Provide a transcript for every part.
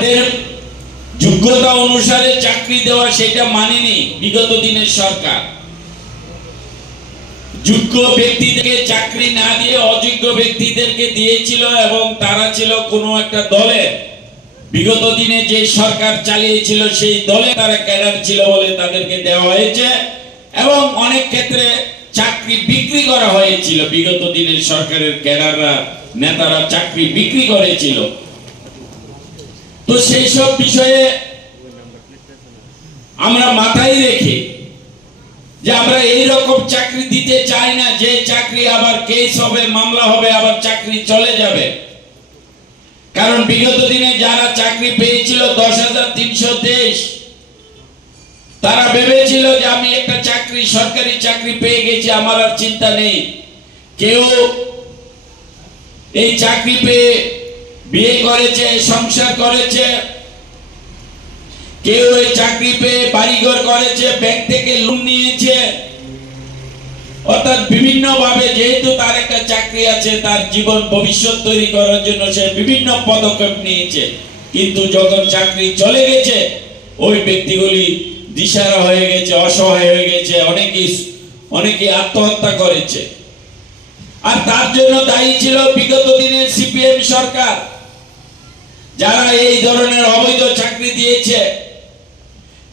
যাদের যোগ্যতা অনুসারে চাকরি দেওয়া সেটা মানেনি বিগত দিনের সরকার। যোগ্য ব্যক্তিদেরকে চাকরি না দিয়ে অযোগ্য ব্যক্তিদেরকে দিয়েছিল এবং তারা ছিল কোনো একটা দলে, বিগত দিনে যে সরকার চালিয়েছিল সেই দলে তারা ক্যাডার ছিল বলে তাদেরকে দেওয়া হয়েছে এবং অনেক ক্ষেত্রে চাকরি বিক্রি করা হয়েছিল। বিগত দিনের সরকারের ক্যাডাররা, নেতারা চাকরি বিক্রি করেছিল। তো সেই সব বিষয়ে আমরা মাথায় রেখে যে আমরা এই রকম চাকরি দিতে চাই না যে চাকরি আবার কেস হবে, মামলা হবে, আবার চাকরি চলে যাবে। কারণ বিগত দিনে যারা চাকরি পেয়েছিল 10,323, তারা ভেবেছিল যে আমি একটা চাকরি, সরকারি চাকরি পেয়ে গেছি, আমার আর চিন্তা নেই। কেউ এই চাকরি পেয়ে বিয়ে করেছে, সংসার করেছে, কেউ এই চাকরি পেয়ে বাড়িঘর করেছে, ব্যাংক থেকে লোন নিয়েছে। অর্থাৎ বিভিন্ন ভাবে যেহেতু তার একটা চাকরি আছে, তার জীবন ভবিষ্যৎ তৈরি করার জন্য সে বিভিন্ন পদক্ষেপ নিয়েছে। কিন্তু যখন চাকরি চলে গেছে, ওই ব্যক্তিগুলি দিশারা হয়ে গেছে, অসহায় হয়ে গেছে, অনেকে আত্মহত্যা করেছে। আর তার জন্য দায়ী ছিল বিগত দিনের সিপিএম সরকার, যারা এই ধরনের অবৈধ চাকরি দিয়েছে।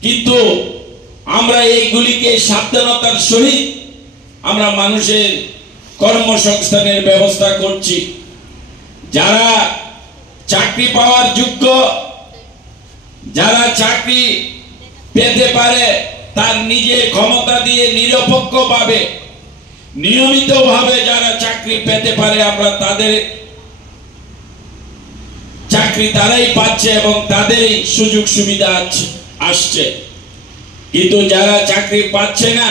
কিন্তু আমরা এইগুলিকে সাবধানতার সহিত আমরা মানুষের কর্মসংস্থানের ব্যবস্থা করছি। যারা চাকরি পাওয়ার যোগ্য, যারা চাকরি পেতে পারে, তার নিজের ক্ষমতা দিয়ে নিরপেক্ষভাবে নিয়মিতভাবে যারা চাকরি পেতে পারে, আমরা তাদের চাকরি তারাই পাচ্ছে এবং তাদেরই সুযোগ সুবিধা আসছে। কিন্তু যারা চাকরি পাচ্ছে না,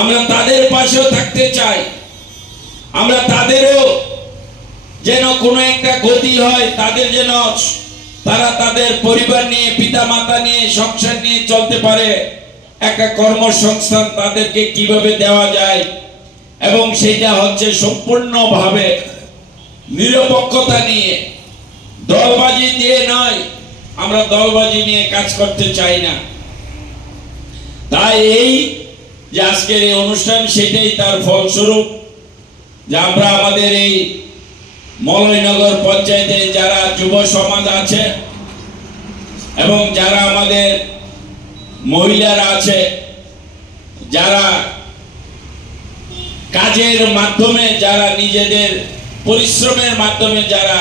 আমরা তাদের পাশেও থাকতে চাই। আমরা তাদেরও যেন কোনো একটা গতি হয়, তাদের যেন তারা তাদের পরিবার নিয়ে, পিতা মাতা নিয়ে, সংসার নিয়ে চলতে পারে। একটা কর্মসংস্থান তাদেরকে কিভাবে দেওয়া যায়, এবং সেটা হচ্ছে সম্পূর্ণভাবে নিরপেক্ষতা নিয়ে, দলবাজি দিয়ে নয়। আমরা দলবাজি নিয়ে কাজ করতে চাই না। তাই এই যে আজকের এই অনুষ্ঠান, সেটাই তার ফলস্বরূপ যে আমরা আমাদের এই মলয়নগর পঞ্চায়েতে যারা যুব সমাজ আছে এবং যারা আমাদের মহিলারা আছে, যারা কাজের মাধ্যমে, যারা নিজেদের পরিশ্রমের মাধ্যমে যারা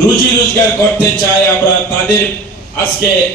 রুজি রোজগার করতে চায়, আমরা তাদের আজকে